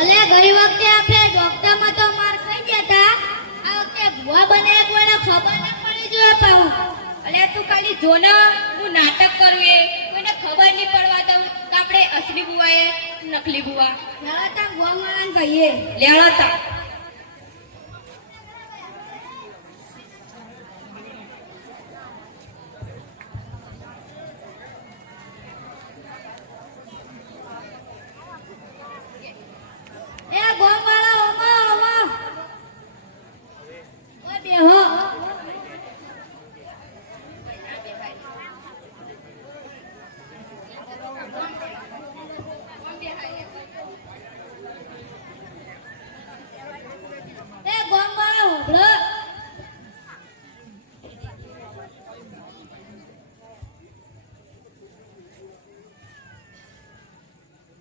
અલે ગઈ વખતે આપણે ડોક્ટરમાં તો માર ખાઈ ગયા હતા. આ વખતે ભુવા બને કોઈને ખબર ન પડી જોઈએ પાઉં. અલે તું ખાલી જો ને હું નાટક કરું એ કોઈને ખબર નહીં પડવા દઉં કે આપણે અસલી બુવા એ નકલી બુવા. લેવાતા ભુવા મારાને કહીએ લેવાતા એ ગોમવાળા ઓમા ઓમા ઓ બેહો. એ ગોમવાળા હોબળો.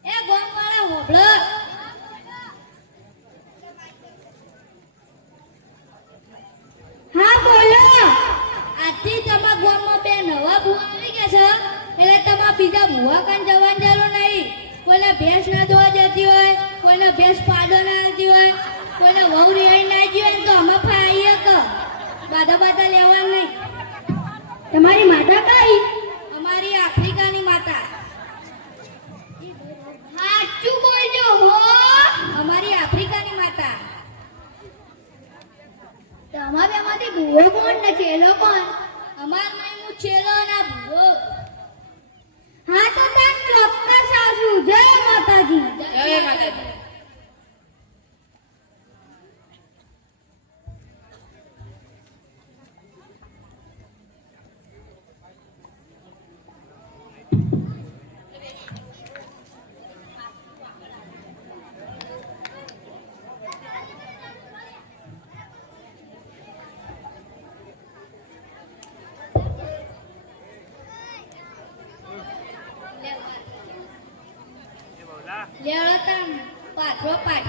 એ ગોમવાળા હોબળો. હા બોલો. આજથી તમારા ગામમાં બે નવા ભુવા આવી ગયા છે એટલે તમારે બીજા ભુવા કાન જવાની જરૂર નહીં. કોઈને ભેંસ ના ધોવા જતી હોય, કોઈને ભેંસ પાડો ના જતી હોય, કોઈને વહુ રિહાઈ ના જતી હોય તો અમે ફાઈએ કે બાધા લેવા નહીં. તમારી માતા કઈ? અમારી આફ્રિકાની માતા. સાચું બોલજો હો. અમારી આફ્રિકાની માતા. તમારે એમાંથી ભૂવો કોણ ને ચેલો કોણ? અમારમાં હું ચેલો ના ભૂવો. હા તો તાન ચોક્કસ આવશું. જય માતાજી. જય માતાજી. લેવડો તાન પાથરો પાડ.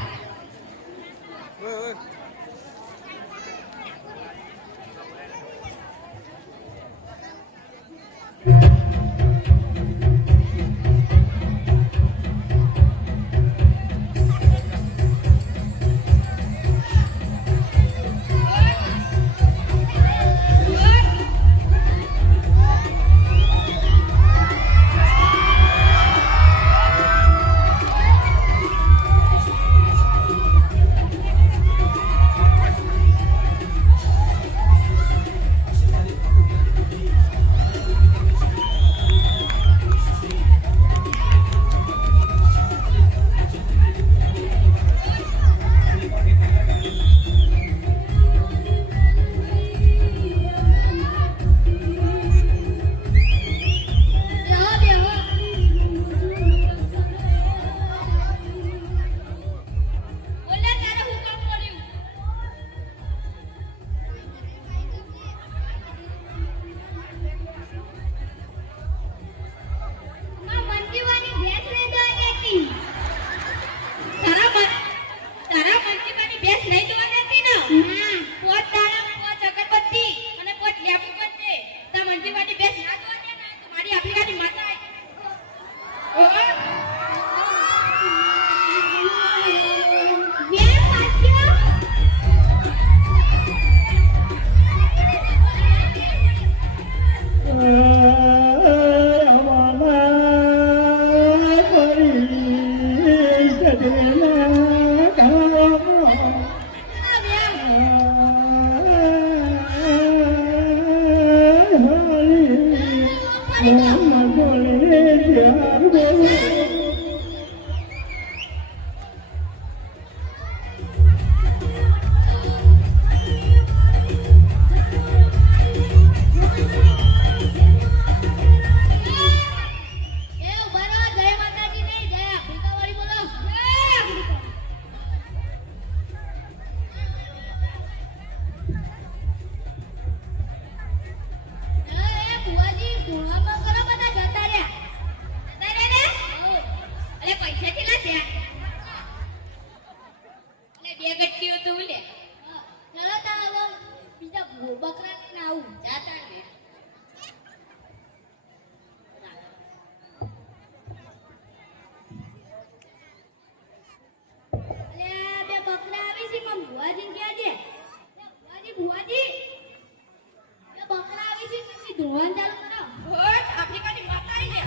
ધોવાનું ચાલુ કરો. હોટ આફ્રિકાની માતા આઈ લે.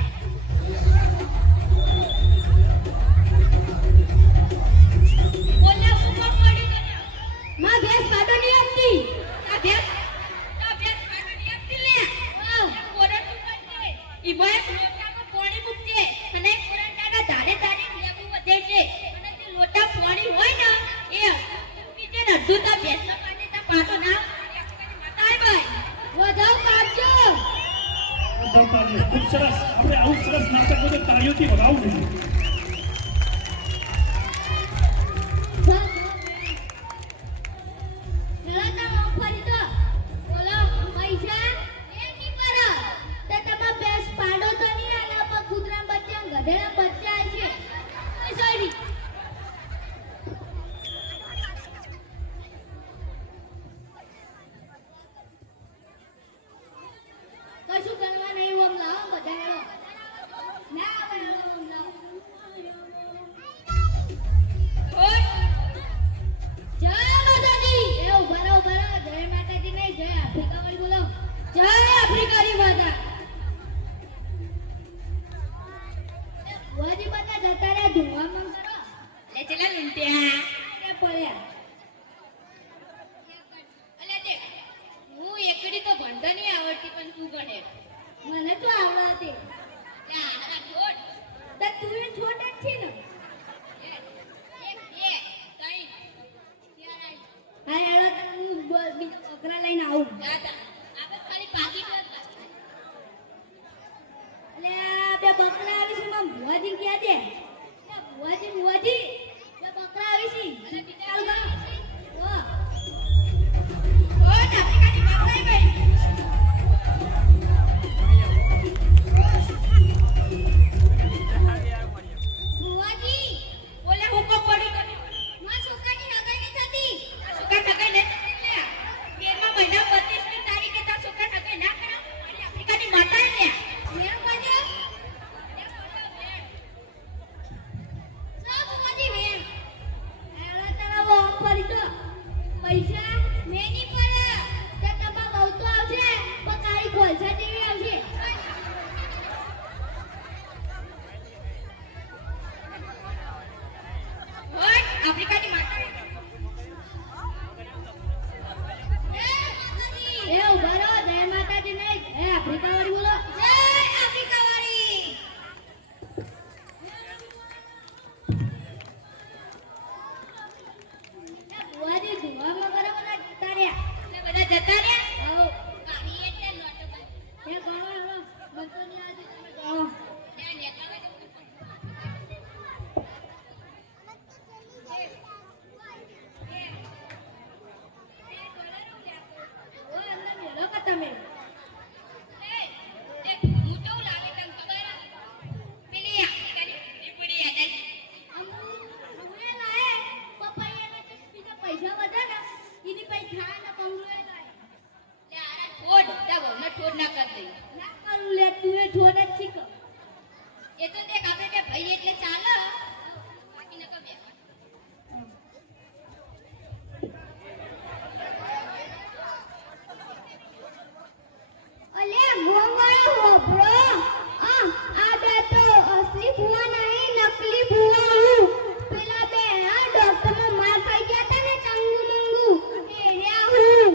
બોલે ઉપર પડી ગયો. માં ભેંસ પાડો નહીં આપતી. આ ભેંસ પાડવાની આપતી લે. વાવ. કોરટ ઉપર છે. ઈ ભાઈ લોટામાં પાણી મૂકજે અને કોરટાના ધારે ધારે લેબુ વધે છે અને તે લોટા પાણી હોય ને એ બીજે નડું તા ભેંસના પાણી તા પાટો ના માતા આઈ ભાઈ. વધાવ કાઢજો. ખૂબ સરસ. આપણે આવું સરસ નાટક બધું તાળીઓથી વગાવવું જોઈએ. કશું કરવા નહીં ઓમ લાવો બધા હેડો. ના આવે ઓમ લાવો. હોટ જય માતાજી. એ ઉભા રહો, ઉભા રહો. જય માતાજી નહીં, જય આફ્રિકા વાળી બોલો. જય આફ્રિકાની માતા. વાજી બધા જતા રહ્યા ધુવા મન કરો. લે ચલા લૂંટ્યા. કે પડ્યા. અલે દેખ હું એકડી તો ભણતા નહીં આવડતી પણ તું ગણે. મને તો આવડે છે. લે આના છોડ. તો તું એ છોટ જ છે ને. એક બે ત્રણ ચાર આઈ. હા હેડો તો હું બીજા બકરા લઈને આવું. દાદા આપણે ખાલી પાકી કર. એટલે આ બે બકરા આવી છે માં ભુવાજી ક્યાં છે? ભુવાજી બે બકરા આવી છે. અને બીજા ચાલ ગયો. વાહ. હોટ આફ્રિકાની માતા આઈ ભાઈ. ભુવાજી બોલે હું કો પડી ગયો. માં છોકરાની હગાઈ નહીં થતી. છોકરા ઠગાઈ લે. 13મા મહિના 25મી તારીખે તાર છોકરા ઠગાઈ ના કરો. અને આફ્રિકાની માતા આઈ લે. મેં બાજુ સા ભુવાજી મેં હેડો તારા ઓમ પડી તો પૈસા મેં નહીં પડે. તે તમારા બહુ તો આવશે પણ તારી ખોલસા જેવી આવશે. હોટ આફ્રિકાની માતા આઈ. એ ઉભા રહો. જય માતાજી નહીં, જય આફ્રિકા વાળી બોલો. જય આફ્રિકા વાળી. ભુવાજી ધુવામાં બરાબર જતા રહ્યા. એટલે બધા જતા રહ્યા. આવો પાણી એટલે લોટો બંધ. એ ગણો હેડો. બનતો નહીં આજે તમે ગણો. ત્યાં નેકળવા જવું. ઓ એમને મેલો કે તમે. અમને લાયે પપૈયાને તો બીજા પૈસા વધે ને એની પૈ થાય ને કંગળુએ લાય. ના કરું લે તું એ છોડ જ શીખ. અલે ગોંગળો હોબળો. આ બે તો અસલી ભુવા નહીં નકલી ભુવા હું. પેલા બે હા ડોક્ટરમાં માર ખાઈ ગયા હતા ને ચંગુ મંગુ એ રહ્યા હું.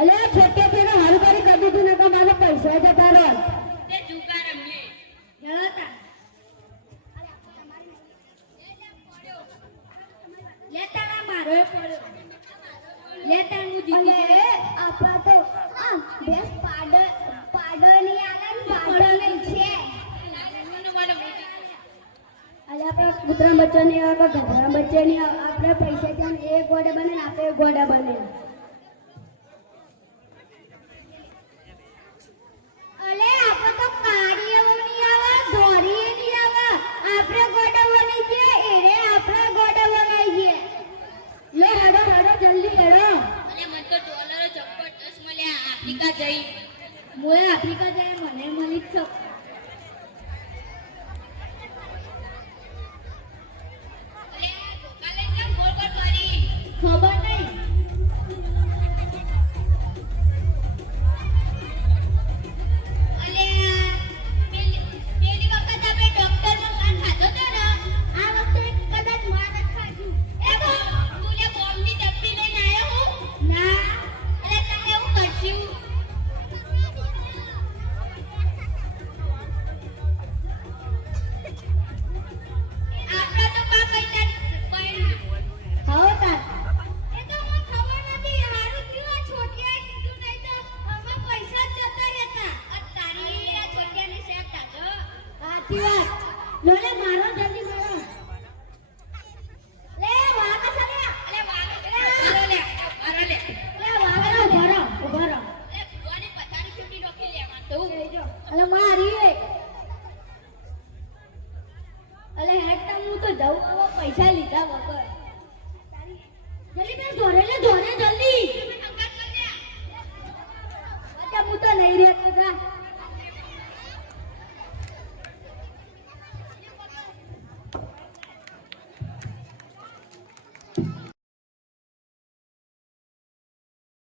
અલે છોટે પેલો હારું કરી કરી દીધું ને તો મારા પૈસા જતા રહો. હેડો તા. લેતા ના મારો એ પડ્યો. લેતા હું જીતી ગયો. આપણા તો બેસ પાડોની આનંદ પાડોની છે. અલે આપણે કૂતરા બચ્ચા નહીં આવે કે ગધરા બચ્ચા નહીં આવે. આપણે પૈસા ત્યાં એક ગોડા બને ને આપણે એક ગોડા બને. અલે આપણે તો કાળીઓ નહીં આવે ધોરી નહીં આવે. આપણે ગોડા બની ગયા એને આપણે ગોડા બનાવી ગયા. લે હેડો હેડો જલ્દી હેડો. આફ્રિકા જઈ મોએ આફ્રિકા જાય મને મળી જ છે. ખબર નહીં. સાચી વાત લો લે મારો જલ્દી મારો લે વાગા ચાલ્યા અલે વાગે લે લે મારા લે લે વાગા ઉભા રહો અલે ભુવાની પથારી છૂટી નોખી લે માર તો અલે મારી અલે હેડતા હું તો જાઉં આવો પૈસા લીધા વગર જલ્દી બેન ધોરે જલ્દી તમે સંગાત કર લે અચ્છા હું તો નહીં રહેતો જા